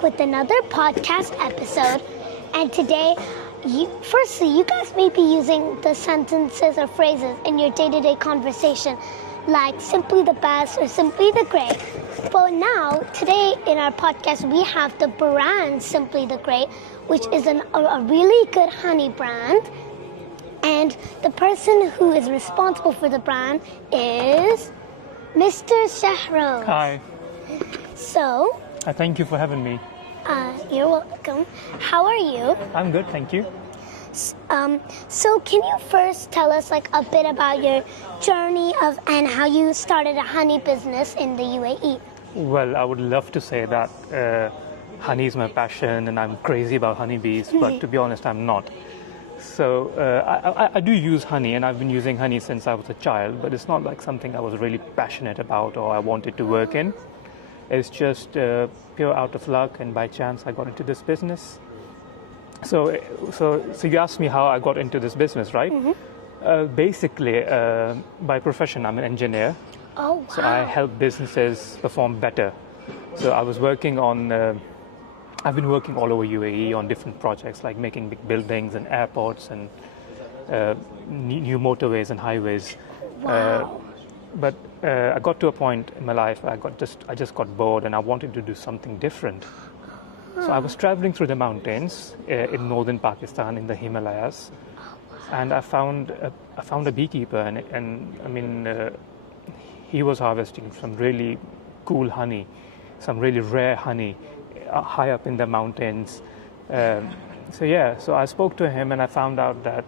back with another podcast episode. And today, firstly, you guys may be using the sentences or phrases in your day-to-day conversation, like simply the best or simply the great. But now, today in our podcast, we have the brand Simply the Great, which is a really good honey brand. And the person who is responsible for the brand is Mr. Shehroze. Hi. So, Thank you for having me. you're welcome. How are you? I'm good, thank you. So can you first tell us a bit about your journey and how you started a honey business in the UAE? Well, I would love to say that honey is my passion and I'm crazy about honeybees, but to be honest, I'm not. So I do use honey, and I've been using honey since I was a child, but it's not like something I was really passionate about or I wanted to work in. It's just pure out of luck, and by chance I got into this business. So you asked me how I got into this business, right? Mm-hmm. Basically, by profession, I'm an engineer. Oh, wow. So I help businesses perform better. So I was working on, I've been working all over UAE on different projects, like making big buildings and airports and new motorways and highways. Wow. But I got to a point in my life I just got bored and I wanted to do something different. So I was traveling through the mountains in northern Pakistan in the Himalayas, and I found a beekeeper, and I mean he was harvesting some really cool honey, some really rare honey high up in the mountains. So I spoke to him and I found out that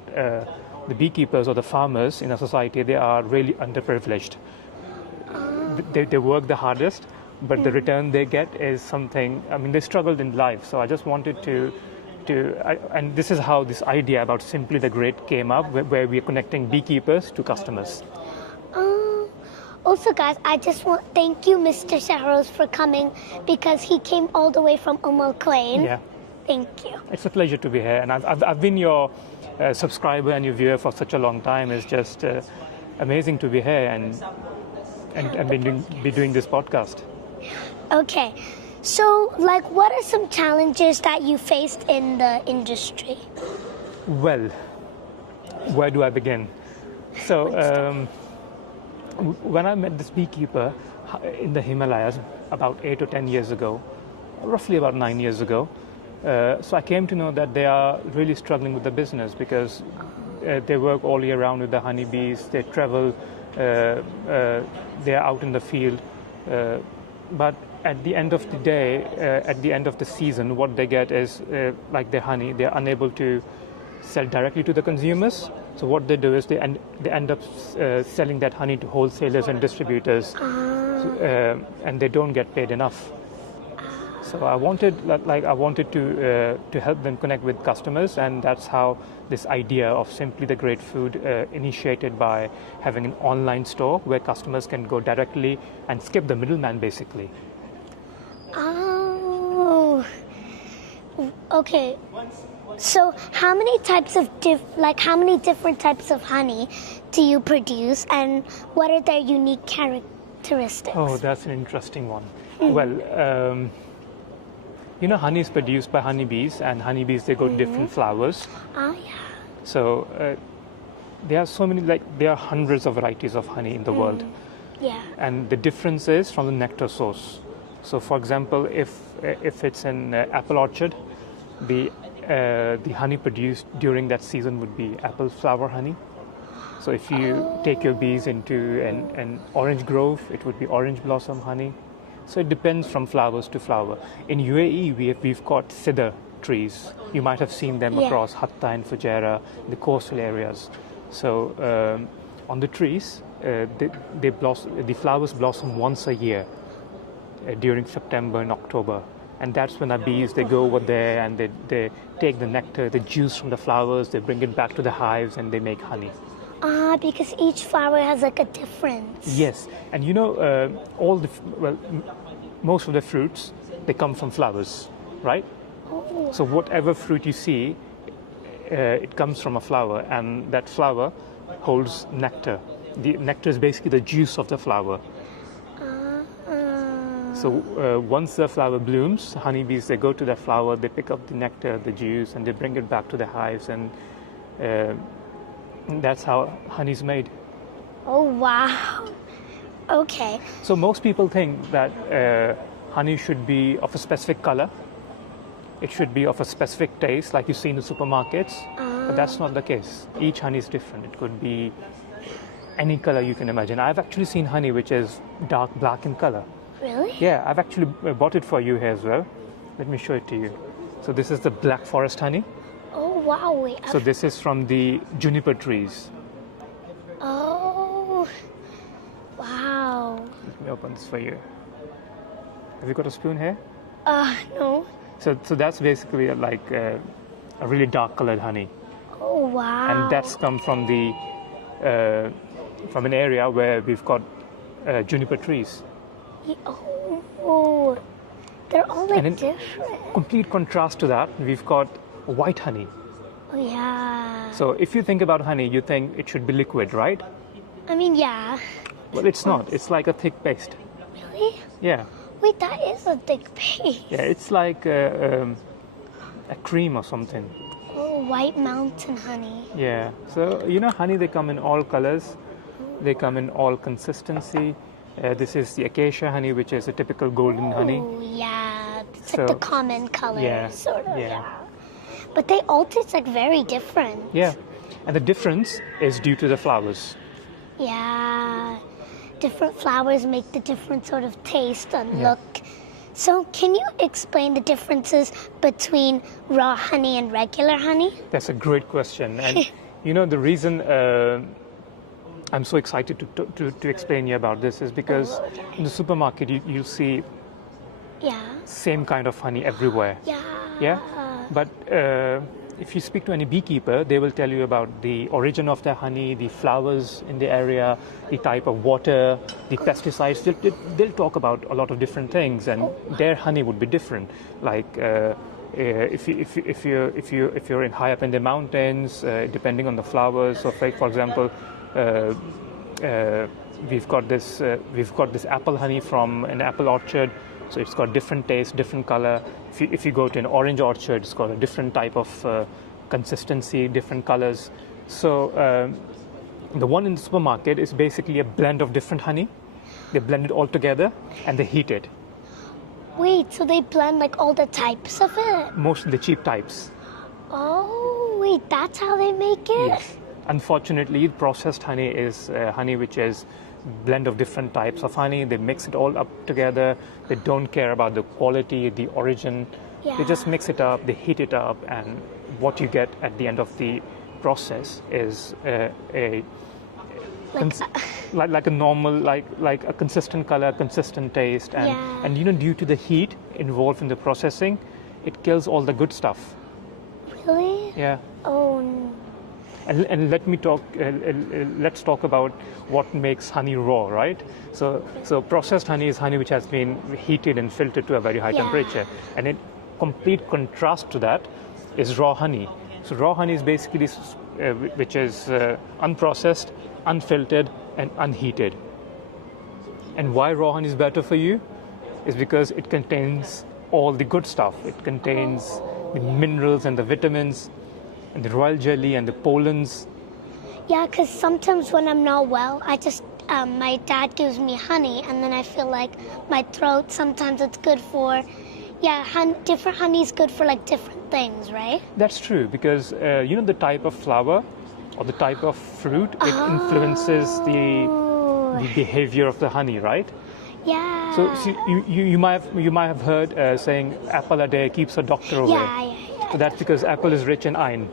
the beekeepers or the farmers in a society, they are really underprivileged. They work the hardest, but the return they get is something, I mean, they struggled in life. So I just wanted and this is how this idea about Simply the Great came up, where we are connecting beekeepers to customers. Also, guys, I just want to thank you, Mr. Shehroze, for coming, because he came all the way from Al Quwain. Yeah. Thank you. It's a pleasure to be here, and I've been your subscriber and your viewer for such a long time. It's just amazing to be here and be doing this podcast. Okay, so what are some challenges that you faced in the industry? Well, where do I begin? So when I met this beekeeper in the Himalayas about 8 or 10 years ago, roughly about 9 years ago, so I came to know that they are really struggling with the business because they work all year round with the honeybees. They travel, they are out in the field, but at the end of the day, at the end of the season, what they get is like their honey. They are unable to sell directly to the consumers. So what they do is they end up selling that honey to wholesalers and distributors, and they don't get paid enough. So I wanted to help them connect with customers, and that's how this idea of Simply the Great Food initiated by having an online store where customers can go directly and skip the middleman, basically. Oh, okay. So how many types of how many different types of honey do you produce, and what are their unique characteristics? Oh, that's an interesting one. Well, honey is produced by honeybees, and honeybees, they go to different flowers. Oh, yeah. So there are so many, there are hundreds of varieties of honey in the world. Yeah. And the difference is from the nectar source. So, for example, if it's an apple orchard, the honey produced during that season would be apple flower honey. So if you take your bees into an orange grove, it would be orange blossom honey. So it depends from flowers to flower. In UAE, we've got cedar trees. You might have seen them across Hatta and Fujairah, the coastal areas. So on the trees, the flowers blossom once a year during September and October. And that's when our bees, they go over there and they take the nectar, the juice from the flowers, they bring it back to the hives and they make honey. Because each flower has a difference. Yes, and most of the fruits, they come from flowers, right? Oh. So whatever fruit you see, it comes from a flower, and that flower holds nectar. The nectar is basically the juice of the flower. So once the flower blooms, honeybees, they go to that flower, they pick up the nectar, the juice, and they bring it back to the hives, and that's how honey is made. Oh, wow. Okay. So most people think that honey should be of a specific color. It should be of a specific taste, like you see in the supermarkets. But that's not the case. Each honey is different. It could be any color you can imagine. I've actually seen honey which is dark black in color. Really? Yeah, I've actually bought it for you here as well. Let me show it to you. So this is the black forest honey. Oh, wow. Wait. So this is from the juniper trees. Oh, wow. Let me open this for you. Have you got a spoon here? No. So that's basically like a really dark colored honey. Oh, wow. And that's come from the from an area where we've got juniper trees. Oh, they're all like And in different. complete contrast to that, we've got white honey. Oh, yeah. So if you think about honey, you think it should be liquid, right? I mean, yeah. Well, it's not. It's like a thick paste. Really? Yeah. Wait, that is a thick paste. Yeah, it's like a cream or something. Oh, white mountain honey. Yeah. So, you know, honey, they come in all colors. They come in all consistency. This is the acacia honey, which is a typical golden honey. Oh, yeah. It's So- like the common color, Yeah, sort of. yeah. But they all taste like very different. Yeah. And the difference is due to the flowers. Yeah. Different flowers make the different sort of taste and look. So, can you explain the differences between raw honey and regular honey? That's a great question. And, you know, the reason I'm so excited to explain you about this is because in the supermarket, you'll see Yeah. same kind of honey everywhere. Yeah. Yeah. But if you speak to any beekeeper, they will tell you about the origin of the honey, the flowers in the area, the type of water, the pesticides. They'll talk about a lot of different things, and their honey would be different. Like if you're in high up in the mountains, depending on the flowers. So, for example, we've got this apple honey from an apple orchard. So it's got different taste, different color. If you go to an orange orchard, it's got a different type of consistency, different colors. So the one in the supermarket is basically a blend of different honey. They blend it all together and they heat it. Wait, so they blend like all the types of it? Most of the cheap types. Oh, wait, that's how they make it? Yes. Unfortunately, processed honey is honey which is blend of different types of honey. They mix it all up together. They don't care about the quality, the origin. Yeah. They just mix it up, they heat it up, and what you get at the end of the process is like a normal, like a consistent color, consistent taste, and Yeah. and you know, due to the heat involved in the processing, it kills all the good stuff. Really? Yeah. Oh, And let's talk about what makes honey raw, right? So processed honey is honey which has been heated and filtered to a very high Yeah. temperature. And in complete contrast to that is raw honey. So raw honey is basically which is unprocessed, unfiltered, and unheated. And why raw honey is better for you is because it contains all the good stuff. It contains the minerals and the vitamins, and the royal jelly and the pollens. yeah, because sometimes when I'm not well, I just, my dad gives me honey, and then I feel like my throat, sometimes it's good for, different honey is good for like different things, right? That's true, because you know, the type of flower or the type of fruit, it influences the behavior of the honey, right? Yeah. So you might have heard saying apple a day keeps a doctor away. Yeah. So that's because apple is rich in iron.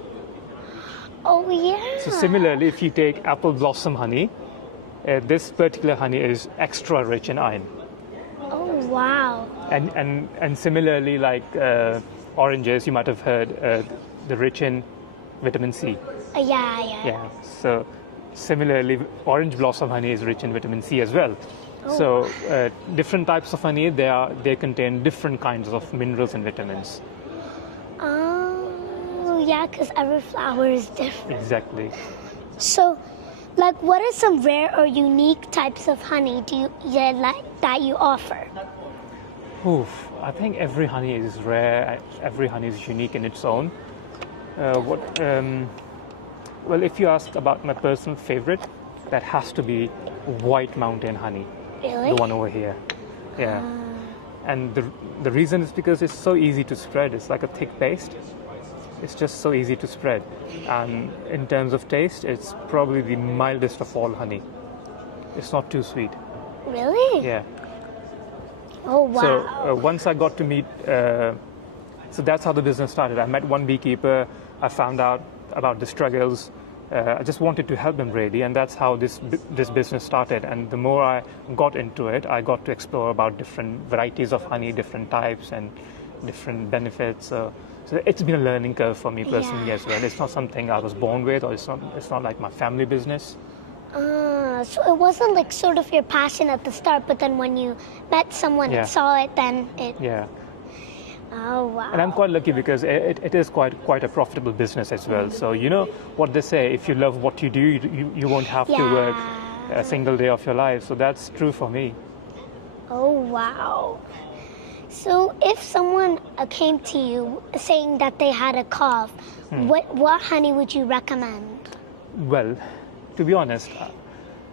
Oh, yeah. So similarly, if you take apple blossom honey, this particular honey is extra rich in iron. Oh, wow. And similarly, like oranges, you might have heard the rich in vitamin C. Yeah. Yeah. So similarly, orange blossom honey is rich in vitamin C as well. So different types of honey, they contain different kinds of minerals and vitamins. Oh, yeah, because every flower is different. Exactly. So, like, what are some rare or unique types of honey that you offer? Oof, I think every honey is rare. Every honey is unique in its own. What? Well, if you ask about my personal favorite, that has to be White Mountain honey, Really? the one over here. Yeah. And the reason is because it's so easy to spread. It's like a thick paste. It's just so easy to spread. And in terms of taste, it's probably the mildest of all honey. It's not too sweet. Really? Yeah. Oh, wow. So once I got to meet, so that's how the business started. I met one beekeeper. I found out about the struggles. I just wanted to help them really, and that's how this business started. And the more I got into it, I got to explore about different varieties of honey, different types, and different benefits. So it's been a learning curve for me personally as well. It's not something I was born with, or it's not like my family business. So it wasn't like sort of your passion at the start, but then when you met someone and saw it, then it... Yeah. Oh, wow. And I'm quite lucky because it is quite a profitable business as well. So you know what they say, if you love what you do, you won't have to work a single day of your life. So that's true for me. Oh, wow. So if someone came to you saying that they had a cough, what honey would you recommend? Well, to be honest,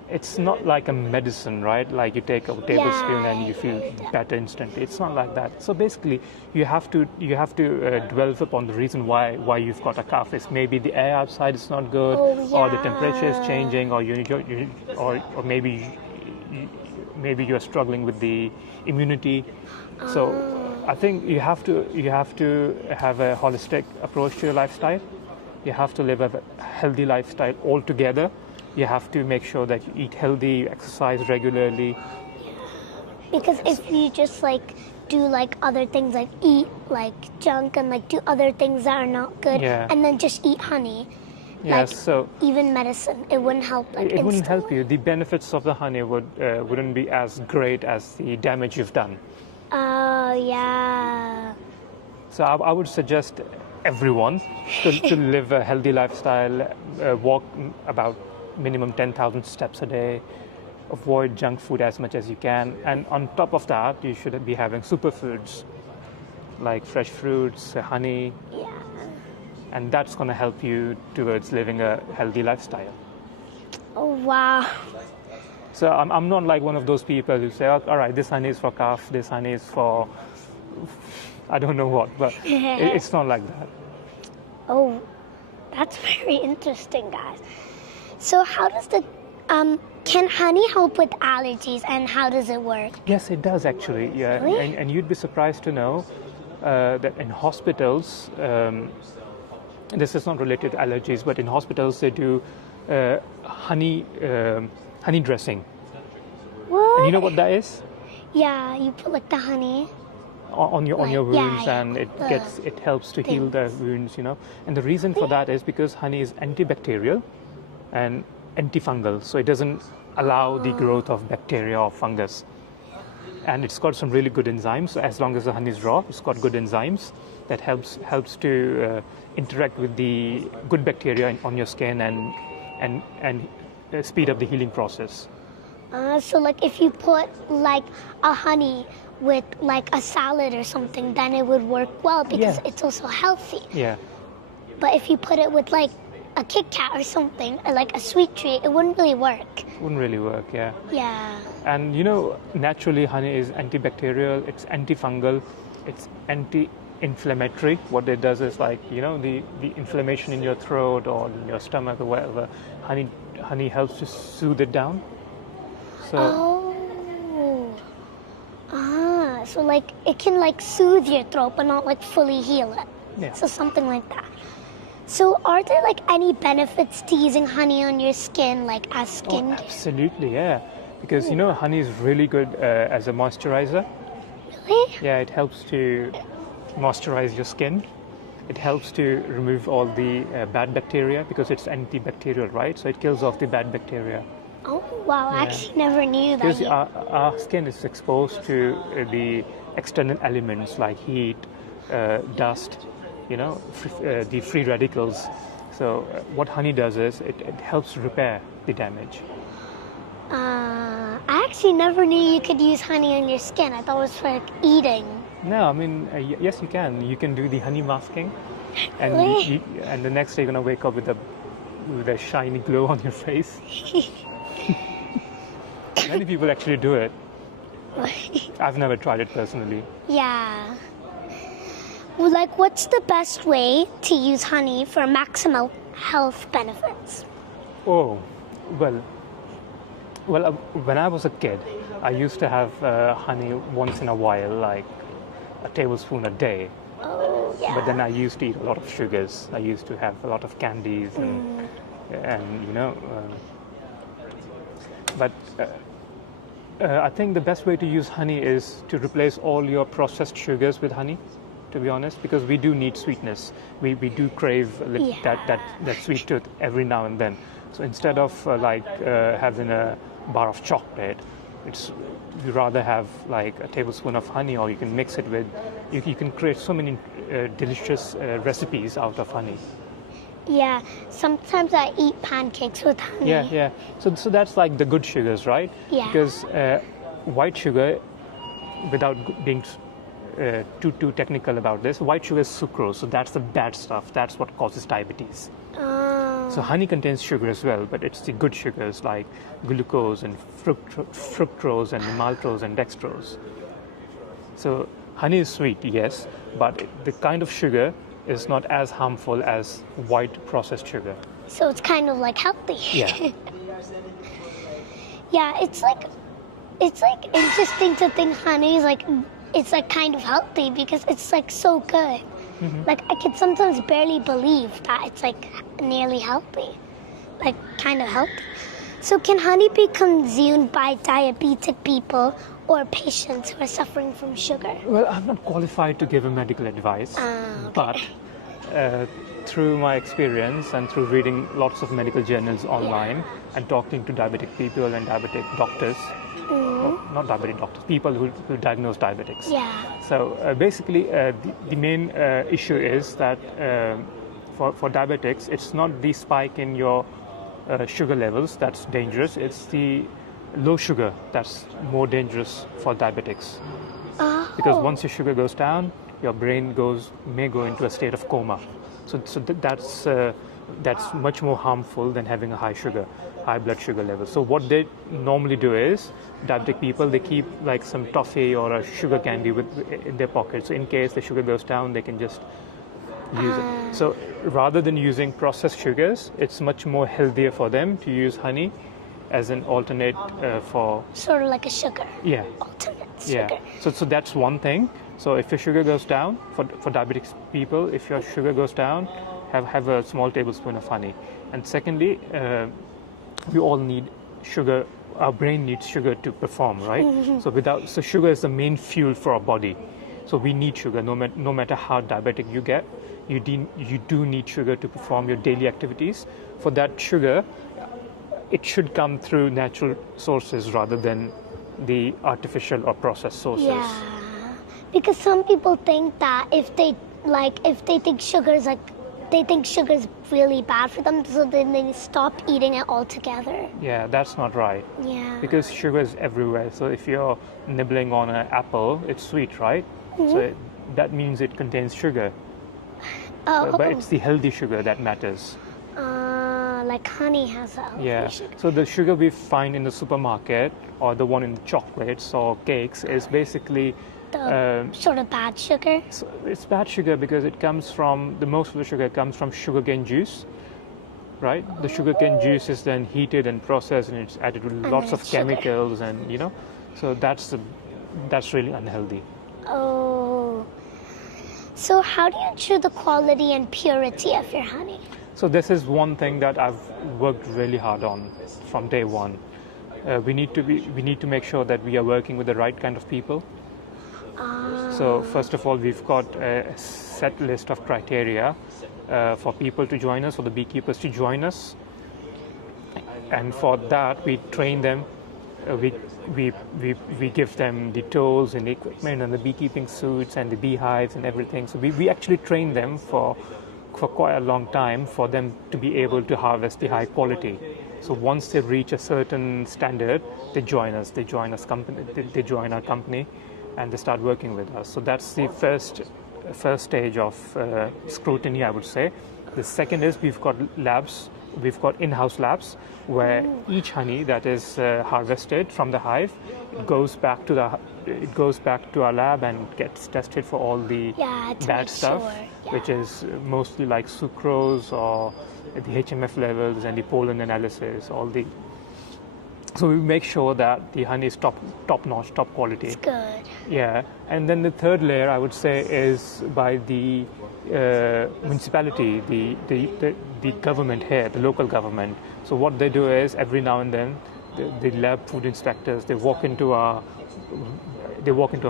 it's not like a medicine, right? Like you take a tablespoon and you feel better instantly. It's not like that. So basically, you have to dwell upon the reason why you've got a cough. It's maybe the air outside is not good, or the temperature is changing, or or maybe you're struggling with the immunity. So I think you have to have a holistic approach to your lifestyle. You have to live a healthy lifestyle altogether. You have to make sure that you eat healthy, you exercise regularly. Because if you just like do like other things, like eat like junk and like do other things that are not good, and then just eat honey, like so even medicine, it wouldn't help. Like it wouldn't help you. The benefits of the honey wouldn't be as great as the damage you've done. Oh yeah. So I would suggest everyone to live a healthy lifestyle, walk about minimum 10,000 steps a day, avoid junk food as much as you can, and on top of that, you should be having superfoods like fresh fruits, honey, and that's going to help you towards living a healthy lifestyle. Oh wow. So I'm not like one of those people who say, all right, this honey is for cough, this honey is for I don't know what, but it's not like that. Oh, that's very interesting, guys. So how does can honey help with allergies, and how does it work? Yes, it does actually. Yeah, Really? and you'd be surprised to know that in hospitals, this is not related to allergies, but in hospitals they do honey dressing. What? And you know what that is? Yeah, you put like the honey On your wounds, and the it helps to heal the wounds, you know. And the reason for that is because honey is antibacterial and antifungal, so it doesn't allow the growth of bacteria or fungus. And it's got some really good enzymes. So as long as the honey is raw, it's got good enzymes that helps to interact with the good bacteria on your skin and speed up the healing process. So like if you put like a honey with like a salad or something, then it would work well because it's also healthy. Yeah. But if you put it with like a Kit Kat or something, or like a sweet treat, it wouldn't really work. Wouldn't really work, yeah. Yeah. And you know, naturally honey is antibacterial, it's antifungal, it's anti-inflammatory. What it does is like, you know, the inflammation in your throat or in your stomach or whatever, honey helps to soothe it down. So so like it can like soothe your throat but not like fully heal it. Yeah. So something like that. So are there like any benefits to using honey on your skin, like as skin care? Absolutely, yeah. Because you know, honey is really good as a moisturizer. Really? Yeah, it helps to moisturize your skin. It helps to remove all the bad bacteria because it's antibacterial, right? So it kills off the bad bacteria. Oh wow, I actually never knew that. Because our skin is exposed to the external elements like heat, dust, you know, the free radicals. So what honey does is it helps repair the damage. I actually never knew you could use honey on your skin. I thought it was for like, eating. No, I mean, yes, you can. You can do the honey masking, and Really? and the next day you're gonna wake up with a shiny glow on your face. Many people actually do it. I've never tried it personally. Yeah. Well, like, what's the best way to use honey for maximal health benefits? Oh, well, when I was a kid, I used to have honey once in a while, like a tablespoon a day. Oh, yeah. But then I used to eat a lot of sugars. I used to have a lot of candies and you know. But I think the best way to use honey is to replace all your processed sugars with honey. To be honest, because we do need sweetness. We do crave that sweet tooth every now and then. So instead of having a bar of chocolate, you rather have like a tablespoon of honey, or you can mix it with. You can create so many delicious recipes out of honey. Yeah, sometimes I eat pancakes with honey. Yeah. So that's like the good sugars, right? Yeah. Because white sugar, without being too technical about this, white sugar is sucrose, so that's the bad stuff. That's what causes diabetes. Oh. So honey contains sugar as well, but it's the good sugars like glucose and fructose and maltose and dextrose. So honey is sweet, yes, but the kind of sugar is not as harmful as white processed sugar. So it's kind of like healthy. Yeah. Yeah, it's like interesting to think honey is like, it's like kind of healthy because it's like so good. Mm-hmm. Like I could sometimes barely believe that it's like nearly healthy, like kind of healthy. So can honey be consumed by diabetic people or patients who are suffering from sugar? Well, I'm not qualified to give a medical advice, Okay. but through my experience and through reading lots of medical journals online and talking to diabetic people and diabetic doctors, not diabetic doctors, people who diagnose diabetics. Yeah. So basically, the main issue is that for diabetics, it's not the spike in your sugar levels that's dangerous, it's the low sugar that's more dangerous for diabetics. Because once your sugar goes down, your brain may go into a state of coma. So that's much more harmful than having a high blood sugar level. So what they normally do is, diabetic people, they keep like some toffee or a sugar candy in their pocket. So in case the sugar goes down, they can just use it. So rather than using processed sugars, it's much more healthier for them to use honey as an alternate for... Sort of like a sugar. Yeah. Alternate sugar. Yeah. So that's one thing. So if your sugar goes down, for diabetic people, if your sugar goes down, have a small tablespoon of honey. And secondly, we all need sugar. Our brain needs sugar to perform, right? Mm-hmm. So sugar is the main fuel for our body. So we need sugar, no matter how diabetic you get. You do need sugar to perform your daily activities. For that sugar, it should come through natural sources rather than the artificial or processed sources. Yeah. Because some people think that if they think sugar is really bad for them, so then they stop eating it altogether. Yeah, that's not right. Yeah. Because sugar is everywhere. So if you're nibbling on an apple, it's sweet, right? Mm-hmm. So that means it contains sugar. But it's the healthy sugar that matters. Like honey has a healthy sugar. So the sugar we find in the supermarket or the one in the chocolates or cakes is basically sort of bad sugar. So it's bad sugar because most of the sugar comes from sugarcane juice, right? The sugarcane juice is then heated and processed, and it's added with lots of chemicals, and so that's really unhealthy. Oh. So how do you ensure the quality and purity of your honey? So this is one thing that I've worked really hard on from day one. We need to make sure that we are working with the right kind of people. So first of all, we've got a set list of criteria for people to join us, for the beekeepers to join us, and for that we train them. We give them the tools and the equipment and the beekeeping suits and the beehives and everything. So we actually train them for quite a long time for them to be able to harvest the high quality. So once they reach a certain standard, they join us. They join us company. They join our company, and they start working with us. So that's the first stage of scrutiny, I would say. The second is we've got labs. We've got in-house labs where each honey that is harvested from the hive, it goes back to our lab and gets tested for all the bad stuff, which is mostly like sucrose or the HMF levels and the pollen analysis. So we make sure that the honey is top notch, top quality. It's good. Yeah, and then the third layer I would say is by the municipality, the government here, the local government. So what they do is every now and then, the lab food inspectors, they walk into a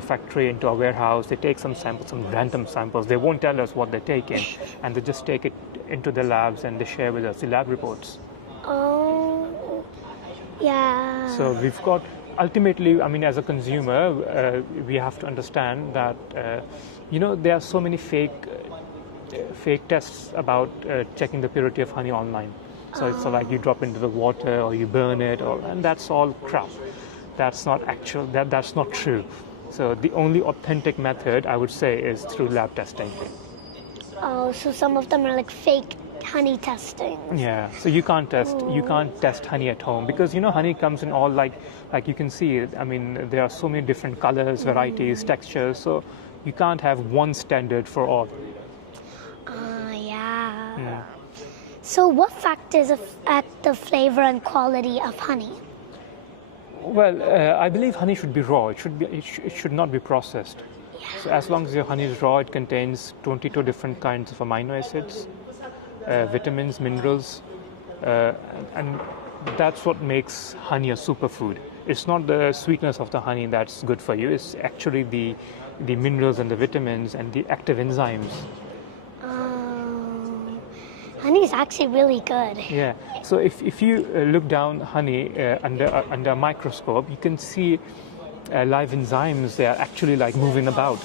factory, into a warehouse. They take some samples, some random samples. They won't tell us what they're taking, and they just take it into the labs and they share with us the lab reports. Oh, yeah. So we've got, ultimately, I mean, as a consumer, we have to understand that, there are so many fake tests about checking the purity of honey online. So it's like you drop into the water or you burn it, and that's all crap. That's not actual. That's not true. So the only authentic method, I would say, is through lab testing. Oh, so some of them are like fake honey testing. Yeah. So you can't test honey at home because honey comes in all like you can see it. I mean, there are so many different colors, varieties, textures. So you can't have one standard for all. Yeah. So what factors affect the flavor and quality of honey? Well, I believe honey should be raw. It should not be processed. Yeah. So as long as your honey is raw, it contains 22 different kinds of amino acids, vitamins, minerals, and that's what makes honey a superfood. It's not the sweetness of the honey that's good for you. It's actually the minerals and the vitamins and the active enzymes. Honey is actually really good. Yeah. So if you look down honey under a microscope, you can see live enzymes. They are actually like moving about.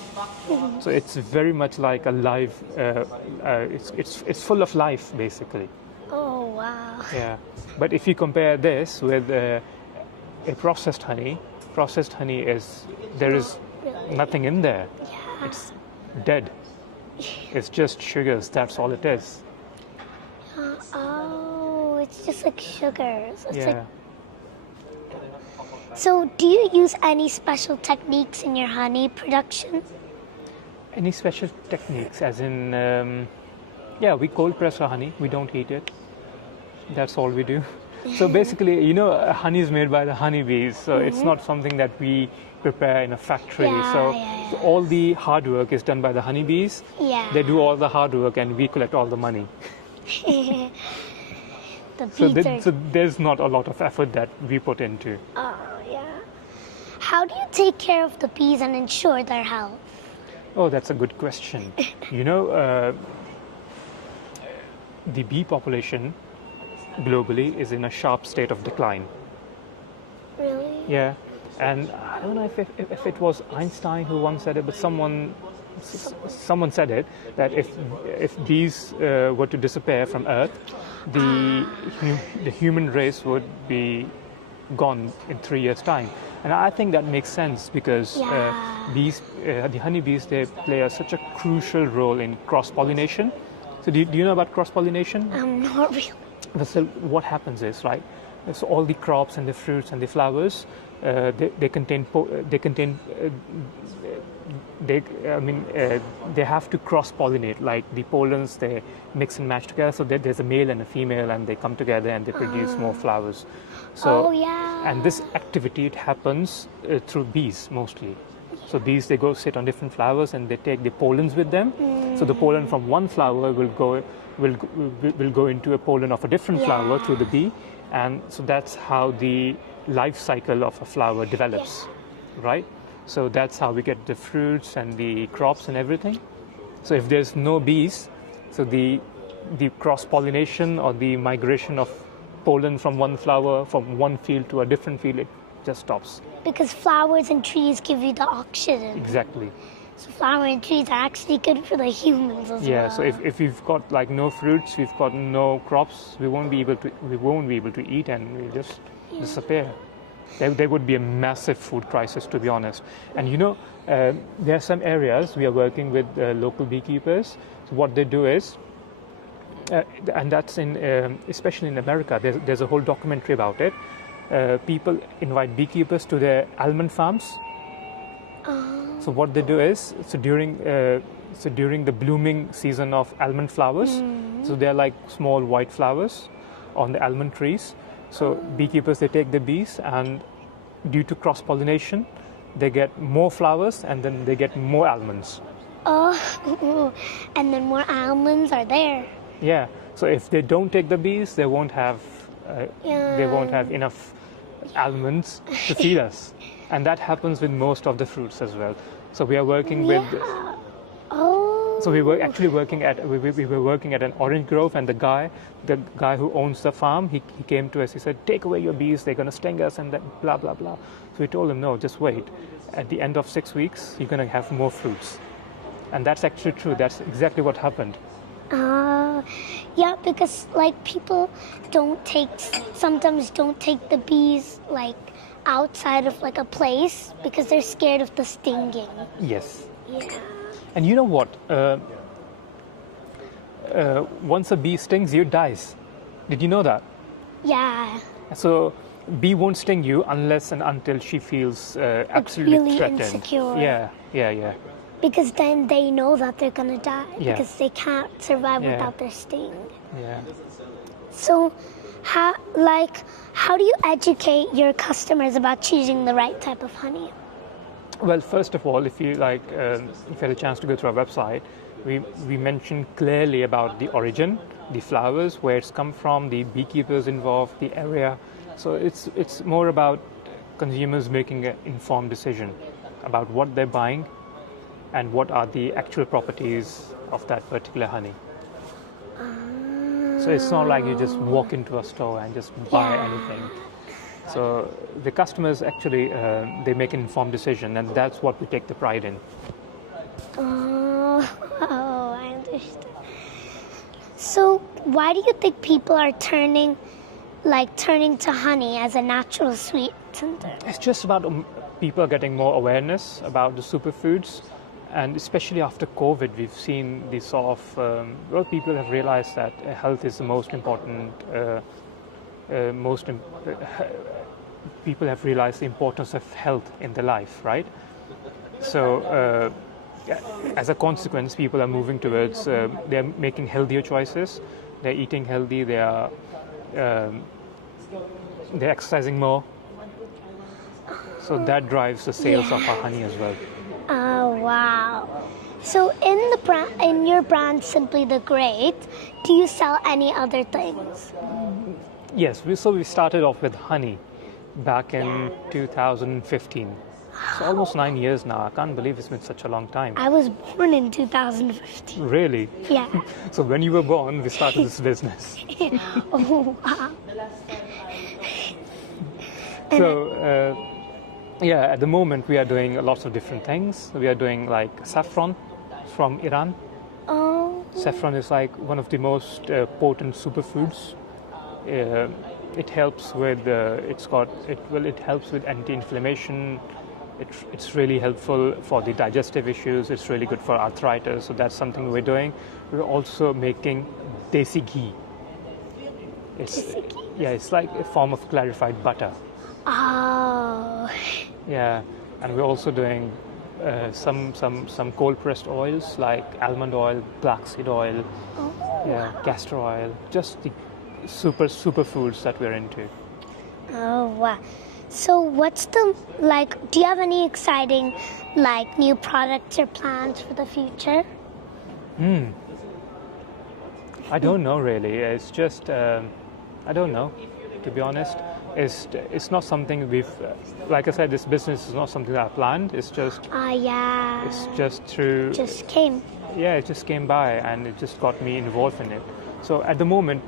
So it's very much like a live. It's full of life basically. Oh wow. Yeah. But if you compare this with a processed honey is there is nothing in there. Yeah. It's dead. It's just sugars. That's all it is. Oh, it's just like sugars. Yeah. So, do you use any special techniques in your honey production? Any special techniques, as in, we cold press our honey. We don't heat it. That's all we do. So basically, honey is made by the honeybees. So it's not something that we prepare in a factory. So all the hard work is done by the honeybees. Yeah. They do all the hard work and we collect all the money. So there's not a lot of effort that we put into. Oh, yeah. How do you take care of the bees and ensure their health? Oh, that's a good question. The bee population globally is in a sharp state of decline. Really? Yeah. And I don't know if it was Einstein who once said it, but someone said it, that if bees were to disappear from Earth, the human race would be gone in 3 years' time. And I think that makes sense because the honeybees, they play such a crucial role in cross-pollination. So do you know about cross-pollination? Not really. So what happens is, right, so all the crops and the fruits and the flowers, they have to cross-pollinate, like the pollens, they mix and match together, so there's a male and a female and they come together and they produce more flowers. So, and this activity, it happens through bees mostly. So bees, they go sit on different flowers and they take the pollens with them. So the pollen from one flower will go into a pollen of a different flower through the bee, and so that's how the life cycle of a flower develops, right? So that's how we get the fruits and the crops and everything. So if there's no bees, so the cross-pollination or the migration of pollen from one flower, from one field to a different field, it just stops. Because flowers and trees give you the oxygen. Exactly. So flowering trees are actually good for the humans as well. Yeah, so if we've got like no fruits, we've got no crops, we won't be able to eat, and we just disappear. There would be a massive food crisis, to be honest. And there are some areas we are working with local beekeepers. So what they do is, and that's especially in America, there's a whole documentary about it. People invite beekeepers to their almond farms. So what they do is, during the blooming season of almond flowers, so they're like small white flowers on the almond trees. So beekeepers, they take the bees, and due to cross-pollination, they get more flowers, and then they get more almonds. Oh, and then more almonds are there. Yeah. So if they don't take the bees, they won't have enough almonds to feed us, and that happens with most of the fruits as well. So we are working with. Oh. So we were actually working at an orange grove, and the guy who owns the farm, he came to us. He said, "Take away your bees; they're gonna sting us," and that blah blah blah. So we told him, "No, just wait. At the end of 6 weeks, you're gonna have more fruits," and that's actually true. That's exactly what happened. Yeah, because like people sometimes don't take the bees like outside of like a place because they're scared of the stinging. Yes. Yeah. And you know what? Once a bee stings you, it dies. Did you know that? Yeah. So bee won't sting you unless and until she feels absolutely really threatened. Insecure. Yeah. Because then they know that they're gonna die because they can't survive Yeah. without their sting. Yeah. So, how do you educate your customers about choosing the right type of honey? Well, first of all, if you had a chance to go through our website, we mentioned clearly about the origin, the flowers, where it's come from, the beekeepers involved, the area. So it's more about consumers making an informed decision about what they're buying and what are the actual properties of that particular honey. So it's not like you just walk into a store and just buy anything. So the customers actually, they make an informed decision, and that's what we take the pride in. Oh, I understand. So why do you think people are turning to honey as a natural sweetener? It's just about people getting more awareness about the superfoods, and especially after COVID, we've seen this sort of, people have realized that health is the most important, people have realized the importance of health in their life, right? So as a consequence, people are moving towards, they're making healthier choices, they're eating healthy, they're exercising more. So that drives the sales of our honey as well. Oh, wow. So in your brand, Simply the Great, do you sell any other things? Yes, we started off with honey back in 2015. So almost 9 years now. I can't believe it's been such a long time. I was born in 2015. Really? Yeah. So when you were born, we started this business. Oh, wow. So, at the moment we are doing lots of different things. We are doing like saffron from Iran. Oh. Saffron is like one of the most potent superfoods. It helps with it helps with anti-inflammation. It's really helpful for the digestive issues. It's really good for arthritis. So that's something we're doing. We're also making desi ghee. It's like a form of clarified butter. Oh. Yeah, and we're also doing some cold pressed oils like almond oil, black seed oil, castor oil, just the super foods that we're into. Oh, wow. So do you have any exciting new products or plans for the future? I don't know really. It's just I don't know, to be honest. It's not something we've, like I said, this business is not something that I planned. It's just it's just through. Just came. Yeah, it just came by and it just got me involved in it. So at the moment,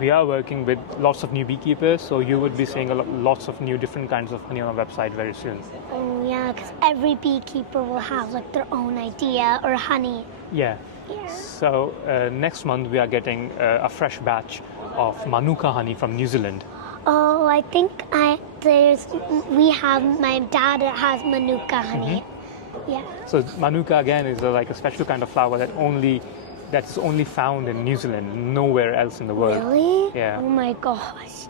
we are working with lots of new beekeepers. So you would be seeing lots of new different kinds of honey on our website very soon. Oh yeah, because every beekeeper will have like their own idea or honey. Yeah. Yeah. So next month we are getting a fresh batch of Manuka honey from New Zealand. Oh, I think my dad has Manuka honey. Yeah. So Manuka again is like a special kind of flower that's only found in New Zealand, nowhere else in the world. Really? Yeah. Oh my gosh.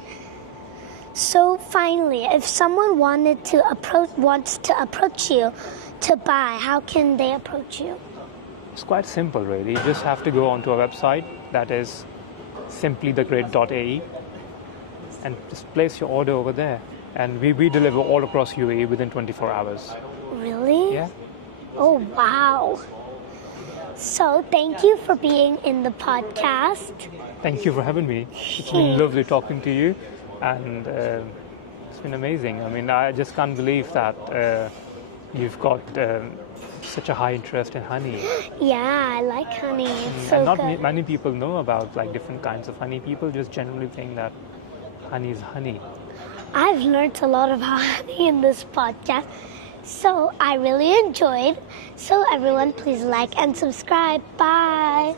So finally, if someone wants to approach you to buy, how can they approach you? It's quite simple, really. You just have to go onto our website, that is simplythegreat.ae, and just place your order over there. And we deliver all across UAE within 24 hours. Really? Yeah. Oh, wow. So thank you for being in the podcast. Thank you for having me. It's been lovely talking to you, and it's been amazing. I mean, I just can't believe that you've got such a high interest in honey. Yeah, I like honey. It's so And not good. many people know about like different kinds of honey. People just generally think that honey is honey. I've learned a lot about honey in this podcast. So I really enjoyed. So everyone, please like and subscribe. Bye.